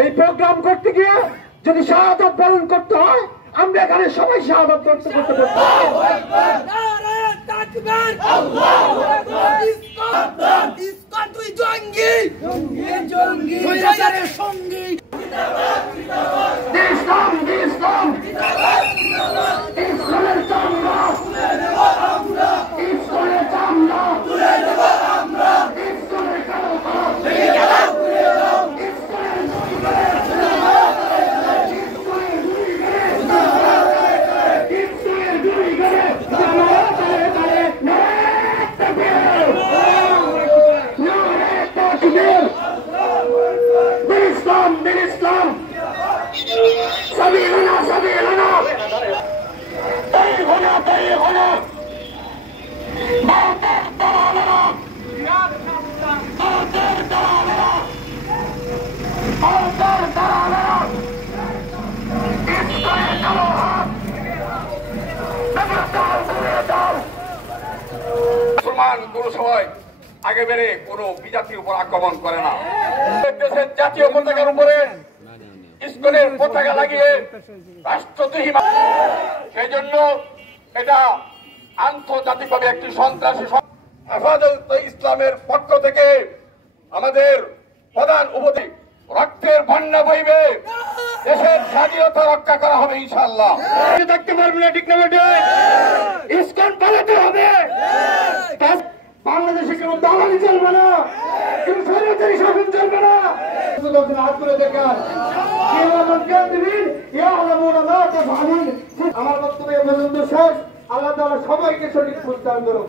এই প্রোগ্রাম করতে গিয়ে যদি শাহাদাত বরণ করতে হয়, আমরা এখানে সবাই শাহাদাত করতে মুসলমান কোন সময় আগে বেড়ে কোন বিজাতির উপর আক্রমণ করে না। দেশের জাতীয় পতাকার উপরে ইসকনের পতাকা লাগিয়ে রাষ্ট্রদ্রোহী, সেই জন্য এটা আন্তর্জাতিকভাবে একটি সন্ত্রাসী। হেফাজত ইসলামের পক্ষ থেকে আমাদের প্রধান উপদেষ্টা, রক্তের বন্যা বইবে, দেশের স্বাধীনতা রক্ষা করা হবে ইনশাআল্লাহ। থাকতে পারবে না, ঠিক না? ইসকন পালাতে হবে। বাংলাদেশে কেউ দালালি চলবে না, কেউ স্বৈরাচারী শাসন চলবে না। হাত করে দেখান, আমার বক্তব্য পর্যন্ত শেষ। আল্লাহ তাআলা সবাইকে সঠিক বুঝ দান করুন।